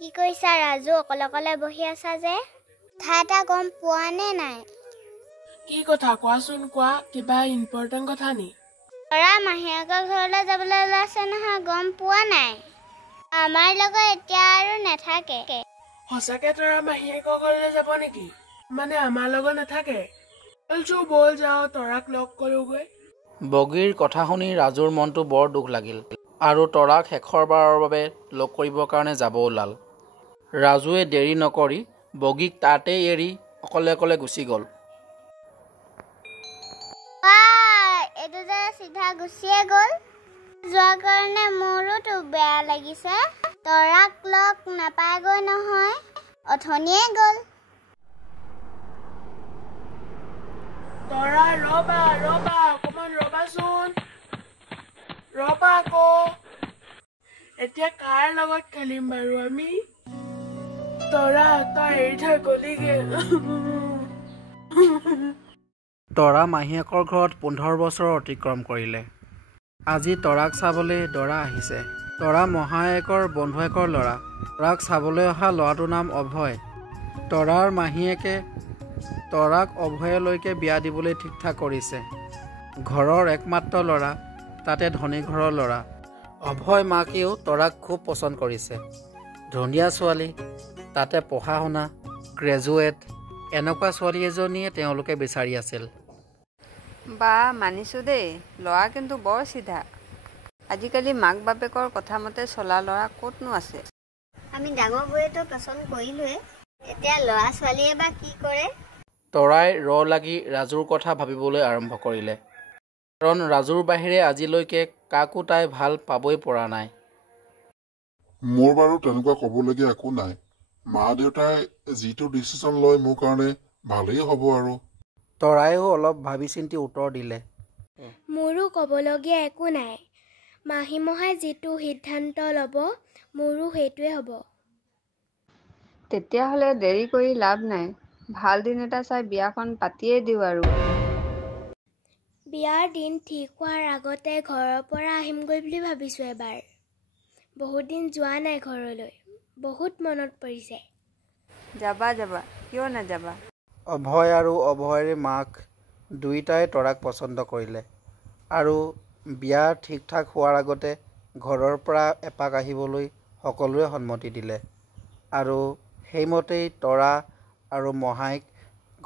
কি কৈছা ৰাজু, অকলে অকলে বহি আছা যে? কথা এটা গম পোৱা নে নাই? কি কথা কোৱাচোন, কোৱা। কিবা ইম্পৰ্টেণ্ট কথা নি? তৰা মাহীয়েকৰ ঘৰলৈ যাবলৈ ওলাইছে নহয়, গম পোৱা নাই? আমাৰ লগত এতিয়া আৰু নাথাকে। সঁচাকে তৰা মাহীয়েকৰ ঘৰলৈ যাব নেকি? মানে আমাৰ লগত নাথাকে? বল যাওঁ, তৰাক লগ কৰোগৈ। বগীৰ কথা শুনি ৰাজুৰ মনটো বৰ দুখ লাগিল আৰু তৰাক শেষৰবাৰৰ বাবে লগ কৰিবৰ কাৰণে যাব ওলাল। ৰাজুৱে দেৰি নকৰি বগীক তাতেই এৰি অকলে অকলে গুচি গ'ল। এইটো যে চিধা গুচিয়ে গ'ল। যোৱাৰ কাৰণে মোৰোতো বেয়া লাগিছে। তৰাক লগ নাপায়গৈ নহয়, অথনিয়ে গ'ল। তৰা ৰবা অকমান ৰবাচোন, ৰবা আকৌ। এতিয়া কাৰ লগত খেলিম বাৰু আমি? তৰা তই এৰি থৈ গলিগে। তৰা মাহীয়েকৰ ঘৰত 15 বছৰ অতিক্ৰম কৰিলে। আজি তৰাক চাবলৈ দৰা আহিছে। তৰা মহায়েকৰ বন্ধুয়েকৰ ল'ৰা। তৰাক চাবলৈ অহা ল'ৰাটোৰ নাম অভয়। তৰাৰ মাহীয়েকে তৰাক অভয়লৈকে বিয়া দিবলৈ ঠিক ঠাক কৰিছে। ঘৰৰ একমাত্ৰ ল'ৰা, তাতে ধনী ঘৰৰ ল'ৰা। অভয় মাকেও তৰাক খুব পচন্দ কৰিছে। ধুনীয়া ছোৱালী, তাতে পঢ়া শুনা, গ্ৰেজুৱেট, এনেকুৱা ছোৱালী এজনীয়ে তেওঁলোকে বিচাৰি আছিল। বা মানিছোঁ দেই, ল'ৰা কিন্তু বৰ চিধা। আজিকালি মাক বাপেকৰ কথা মতে চলা ল'ৰা ক'তনো আছে? আমি ডাঙৰ বোৰেতো পচন্দ কৰিলোৱে, এতিয়া ল'ৰা ছোৱালীয়ে বা কি কৰে? তৰাই লাগি ৰাজুৰ কথা ভাবিবলৈ আৰম্ভ কৰিলে। কাৰণ ৰাজুৰ বাহিৰে আজিলৈকে কাকো তাই ভাল পাবই পৰা নাই। মোৰ বাৰু তেনেকুৱা ক'বলগীয়া একো নাই। মা দেউতাই যিটো ডিচিশ্যন লয় মোৰ কাৰণে ভালেই হ'ব আৰু। তৰাইও অলপ ভাবি চিন্তি উত্তৰ দিলে। মোৰো ক'বলগীয়া একো নাই। মাহীমহাই যিটো সিদ্ধান্ত ল'ব মোৰো সেইটোৱে হ'ব। তেতিয়াহ'লে দেৰি কৰি লাভ নাই। ভাল দিন এটা চাই বিয়াখন পাতিয়ে দিওঁ আৰু। বিয়াৰ দিন ঠিক হোৱাৰ আগতে ঘৰৰ পৰা আহিমগৈ বুলি ভাবিছোঁ এবাৰ। বহুত দিন যোৱা নাই ঘৰলৈ, বহুত মনত পৰিছে। যাবা কিয় নাযাবা? অভয় আৰু অভয়ৰ মাক দুয়োটাই তৰাক পচন্দ কৰিলে আৰু বিয়া ঠিক ঠাক হোৱাৰ আগতে ঘৰৰ পৰা এপাক আহিবলৈ সকলোৱে সন্মতি দিলে আৰু সেইমতেই তৰা আৰু মহাইক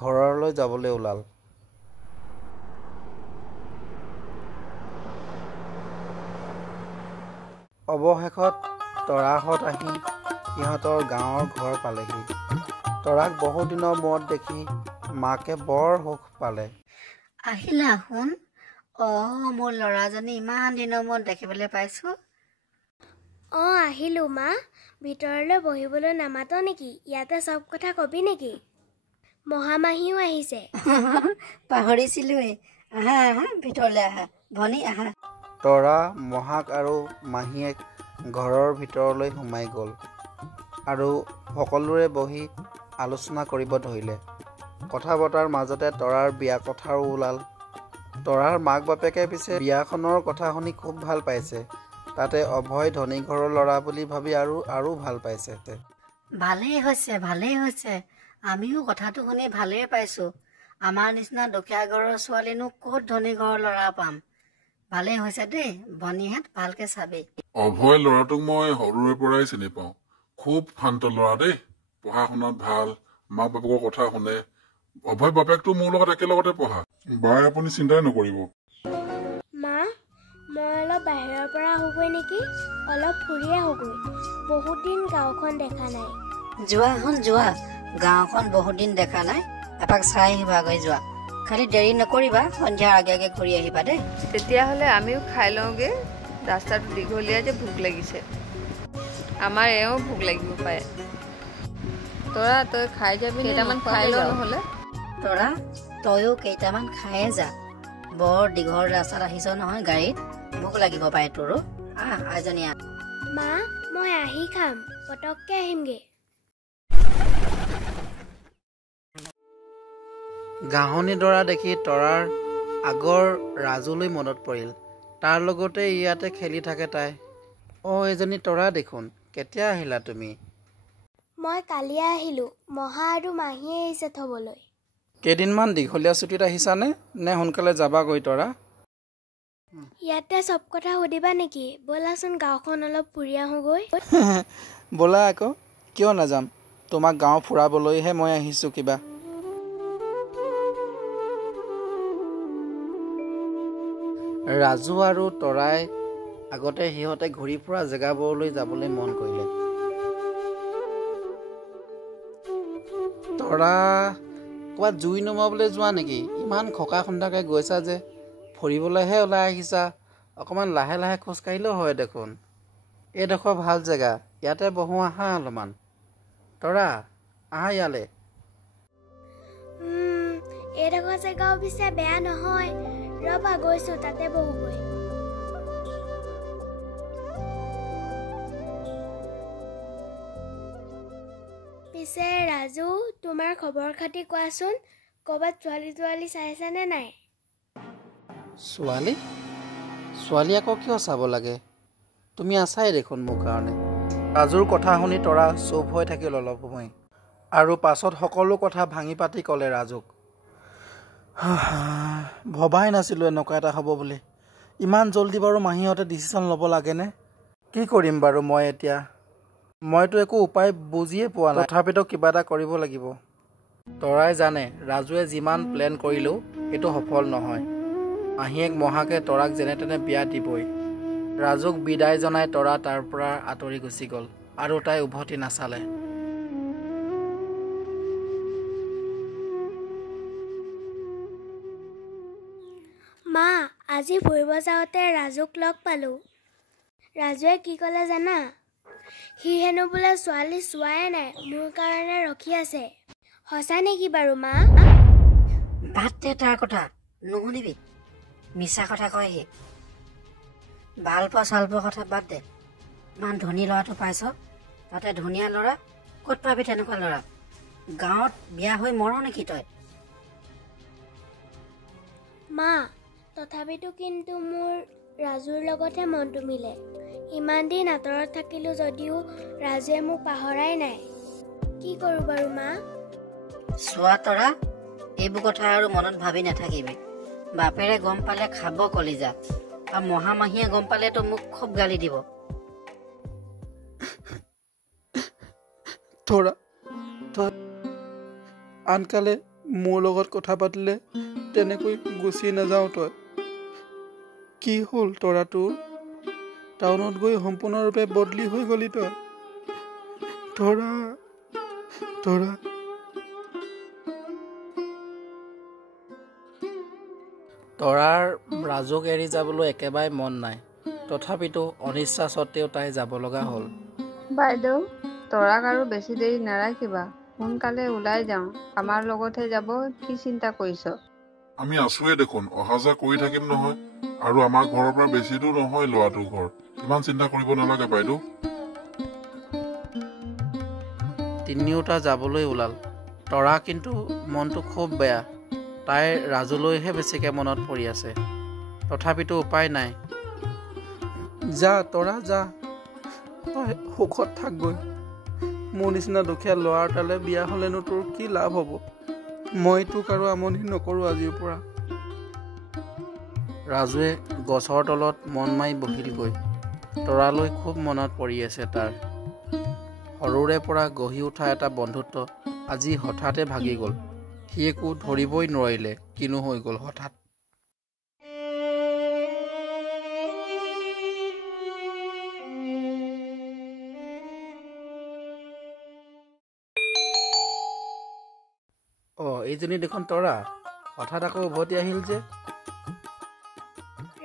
ঘৰলৈ যাবলৈ ওলাল। অৱশেষত তৰাহঁত আহি সিহঁতৰ গাঁৱৰ ঘৰ পালেহি। তৰাক বহুদিনৰ মূৰত দেখি মাকে বৰ সুখ পালে। আহিলা শুন। মোৰ ল'ৰাজনী ইমান দিনৰ মূৰত দেখিবলৈ পাইছোঁ। আহিলোঁ মা। ভিতৰলৈ বহিবলৈ নামাত নেকি? ইয়াতে চব কথা কবি নেকি? মহামাহীও আহিছে। পাহৰিছিলোঁৱেই। আহা ভিতৰলৈ আহা। ভনী আহা। তৰা মহাক আৰু মাহীয়েক ঘৰৰ ভিতৰলৈ সোমাই গ'ল আৰু সকলোৰে বহি আলোচনা কৰিব ধৰিলে। কথা বতৰাৰ মাজতে তৰাৰ বিয়া কথাও ওলাল। তৰাৰ মাক বাপেকে পিছে বিয়াখনৰ কথা শুনি খুব ভাল পাইছে। তাতে অভয় ধনী ঘৰৰ ল'ৰা বুলি ভাবি আৰু ভাল পাইছে। ভালেই হৈছে। আমিও কথাটো শুনি ভালেই পাইছোঁ। আমাৰ নিচিনা দুখীয়া ঘৰৰ ছোৱালীনো ক'ত ধনী ঘৰৰ ল'ৰা পাম। ভালেই হৈছে দেই। ভনীহেঁত ভালকে চাবি। অভয় ল'ৰাটোক মই সৰুৰে পৰাই চিনি পাওঁ। খুব শান্ত ল'ৰা দেই। পঢ়া শুনাত ভাল, মাক বাপেকৰ কথা শুনে। অভয় বাপেকটো মোৰ লগত একেলগতে পঢ়া। বাই আপুনি চিন্তাই নকৰিব। মা, মই অলপ বাহিৰৰ পৰা আহোগৈ নেকি? অলপ ফুৰি আহোগৈ। বহুত দিন গাঁওখন দেখা নাই। যোৱা। গাঁওখন বহুত দিন দেখা নাই। এপাক চাই আহিবাগৈ যোৱা। খালি দেৰি নকৰিবা, সন্ধিয়াৰ আগে ঘূৰি আহিবা দেই। তেতিয়াহ'লে আমিও খাই লওঁগৈ। ৰাস্তাটো দীঘলীয়া যে ভোক লাগিছে। আমাৰ এওঁ ভোক লাগিব পাৰে। তৰা তই খাই যাবি, কেইটামান খাই ল নহ'লে। তৰা তয়ো কেইটামান খায়ে যা। বৰ দীঘল ৰাস্তাত আহিছ নহয় গাড়ীত, ভোক লাগিব পাৰে তোৰো। আইজনী আহ। মা, মই আহি খাম, পটককৈ আহিমগৈ। ঘাঁহনি ডৰা দেখি তৰাৰ আগৰ ৰাজুলৈ মনত পৰিল। তাৰ লগতে ইয়াতে খেলি থাকে তাই। এজনী তৰা দেখোন, কেতিয়া আহিলা তুমি? মই কালিয়ে আহিলোঁ। মহা আৰু মাহীয়ে আহিছে থ'বলৈ। কেইদিনমান দীঘলীয়া ছুটীত আহিছানে নে সোনকালে যাবাগৈ তৰা? ইয়াতে চব কথা সুধিবা নেকি? ব'লাচোন গাঁওখন অলপ ফুৰি আহোঁগৈ। ব'লা আকৌ, কিয় নাযাম? তোমাক গাঁও ফুৰাবলৈহে মই আহিছোঁ কিবা। ৰাজু আৰু তৰাই আগতে সিহঁতে ঘূৰি ফুৰা জেগাবোৰলৈ যাবলৈ মন কৰিলে। তৰা, ক'ৰবাত জুই নুমাবলৈ যোৱা নেকি? ইমান খকা খুন্দাকৈ গৈছা যে, ফুৰিবলৈহে ওলাই আহিছা। অকণমান লাহে লাহে খোজকাঢ়িলেও হয় দেখোন। এইডোখৰ ভাল জেগা, ইয়াতে বহো আহা অলপমান। তৰা, আহা ইয়ালৈ। এইডোখৰ জেগাও পিছে বেয়া নহয়। ৰ'বা গৈছোঁ, তাতে বহুগৈ। পিছে ৰাজু, তোমাৰ খবৰ খাতি কোৱাচোন। ক'ৰবাত ছোৱালী চাইছানে নাই? ছোৱালী? ছোৱালী আকৌ কিয় চাব লাগে? তুমি আছাই দেখোন মোৰ কাৰণে। ৰাজুৰ কথা শুনি তৰা চুপ হৈ থাকিল অলপ সময়, আৰু পাছত সকলো কথা ভাঙি পাতি ক'লে ৰাজুক। ভবাই নাছিলোঁ এনেকুৱা এটা হ'ব বুলি। ইমান জল্দি বাৰু মাহীহঁতে ডিচিশ্যন ল'ব লাগেনে? কি কৰিম বাৰু মই এতিয়া? মইতো একো উপায় বুজিয়ে পোৱা নাই। তথাপিতো কিবা এটা কৰিব লাগিব। তৰাই জানে ৰাজুৱে যিমান প্লেন কৰিলেও এইটো সফল নহয়। মাহীয়েক মহাকে তৰাক যেনে তেনে বিয়া দিবই। ৰাজুক বিদায় জনাই তৰা তাৰ পৰা আঁতৰি গুচি গ'ল আৰু তাই উভতি নাচালে। মা, আজি ফুৰিব যাওঁতে ৰাজুক লগ পালোঁ। ৰাজুৱে কি ক'লে জানা? সি হেনো বোলে ছোৱালী চোৱাই নাই, মোৰ কাৰণে ৰখি আছে। সঁচা নেকি বাৰু মা? বাদ দে তাৰ কথা, নুশুনিবি। মিছা কথা কয় সি। ভাল পোৱা চাল পোৱা কথা বাদ দে। ইমান ধনী ল'ৰাটো পাইছ, তাতে ধুনীয়া ল'ৰা। ক'ত পাবি তেনেকুৱা ল'ৰা? গাঁৱত বিয়া হৈ মৰ নেকি তই? মা, তথাপিতো কিন্তু মোৰ ৰাজুৰ লগতহে মনটো মিলে। ইমান দিন আঁতৰত থাকিলোঁ যদিও ৰাজুৱে মোক পাহৰাই নাই। কি কৰোঁ বাৰু মা? চোৱা তৰা, এইবোৰ কথা আৰু মনত ভাবি নাথাকিবি। বাপেৰে গম পালে খাব কলিজা, আৰু মহামাহীয়ে গম পালেতো মোক খুব গালি দিব। তৰা, তই আনকালে মোৰ লগত কথা পাতিলে তেনেকৈ গুচি নাযাওঁ তই। কি হ'ল তৰা তোৰ? টাউনত গৈ সম্পূৰ্ণৰূপে বদলি হৈ গলি তই। তৰা, তৰা। তৰাৰ ৰাজুক এৰি যাবলৈ একেবাৰে মন নাই। তথাপিতো অনিচ্ছা সত্ত্বেও তাই যাব লগা হ'ল। বাইদেউ, তৰাক আৰু বেছি দেৰি নাৰাখিবা। সোনকালে ওলাই যাওঁ। আমাৰ লগতহে যাব। কি চিন্তা কৰিছ? আমি আছোৱে দেখোন, অহা যোৱা কৰি থাকিম নহয়। আৰু আমাৰ ঘৰৰ পৰা বেছি দূৰ নহয় ল'ৰাটোৰ ঘৰ। ইমান চিন্তা কৰিব নালাগে বাইদেউ। তিনিওটা যাবলৈ ওলাল। তৰা কিন্তু মনটো খুব বেয়া। তাইৰ ৰাজুলৈহে বেছিকৈ মনত পৰি আছে। তথাপিতো উপায় নাই। যা তৰা যা, তই সুখত থাকগৈ। মোৰ নিচিনা দুখীয়া ল'ৰা এটালৈ বিয়া হ'লেনো তোৰ কি লাভ হ'ব? মই তোক আৰু আমনি নকৰোঁ আজিৰ পৰা। ৰাজুৱে গছৰ তলত মন মাৰি বহিলগৈ। তৰালৈ খুব মনত পৰি আছে তাৰ। সৰুৰে পৰা গঢ়ি উঠা এটা বন্ধুত্ব আজি হঠাতে ভাগি গ'ল। সি একো ধৰিবই নোৱাৰিলে কিনো হৈ গ'ল হঠাৎ। এইজনী দেখোন তৰা, হঠাৎ আকৌ উভতি আহিল যে।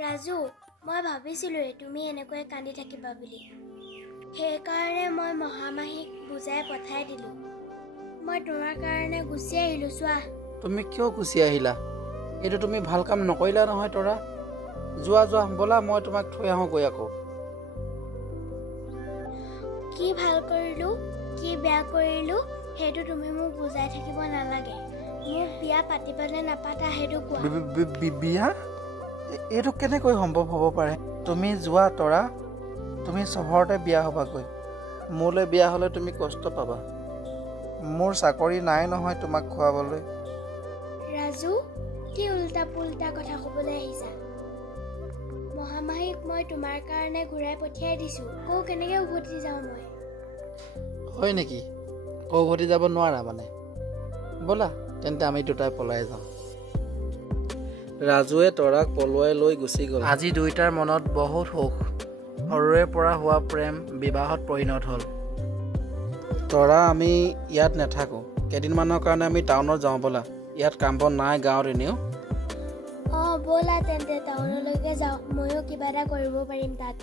ৰাজু, মই ভাবিছিলোঁৱে তুমি এনেকৈ কান্দি থাকিবা বুলি। সেইকাৰণে মই মহামাহীক বুজাই পঠাই দিলোঁ। মই তোমাৰ কাৰণে গুচি আহিলোঁ। চোৱা। তুমি কিয় গুচি আহিলা? এইটো তুমি ভাল কাম নকৰিলা নহয় তৰা। যোৱা যোৱা, ব'লা মই তোমাক থৈ আহোঁগৈ আকৌ। কি ভাল কৰিলোঁ, কি বেয়া কৰিলোঁ সেইটো তুমি মোক বুজাই থাকিব নালাগে। মোক বিয়া পাতিবা নে নাপাতা সেইটো কোৱা। বিয়া? এইটো কেনেকৈ সম্ভৱ হ'ব পাৰে? তুমি যোৱা তৰা, তুমি চহৰতে বিয়া হ'বাগৈ। মোলৈ বিয়া হ'লে তুমি কষ্ট পাবা। মোৰ চাকৰি নাই নহয় তোমাক খুৱাবলৈ। ৰাজু, কি উল্টা পুল্টা কথা ক'বলৈ আহিছা? মহামাহীক মই তোমাৰ কাৰণে ঘূৰাই পঠিয়াই দিছোঁ। কেনেকৈ উভতি যাওঁ মই? হয় নেকি? উভতি যাব নোৱাৰা মানে? ব'লা তেন্তে আমি দুটাই পলাই যাওঁ। ৰাজুৱে তৰাক পলুৱাই লৈ গুচি গ'ল। আজি দুয়োটাৰ মনত বহুত সুখ। সৰুৰে পৰা হোৱা প্ৰেম বিবাহত পৰিণত হ'ল। তৰা, আমি ইয়াত নাথাকোঁ। কেইদিনমানৰ কাৰণে আমি টাউনত যাওঁ ব'লা। ইয়াত কাম বন নাই গাঁৱত এনেও। ব'লা তেন্তে টাউনলৈকে যাওঁ, ময়ো কিবা এটা কৰিব পাৰিম তাত।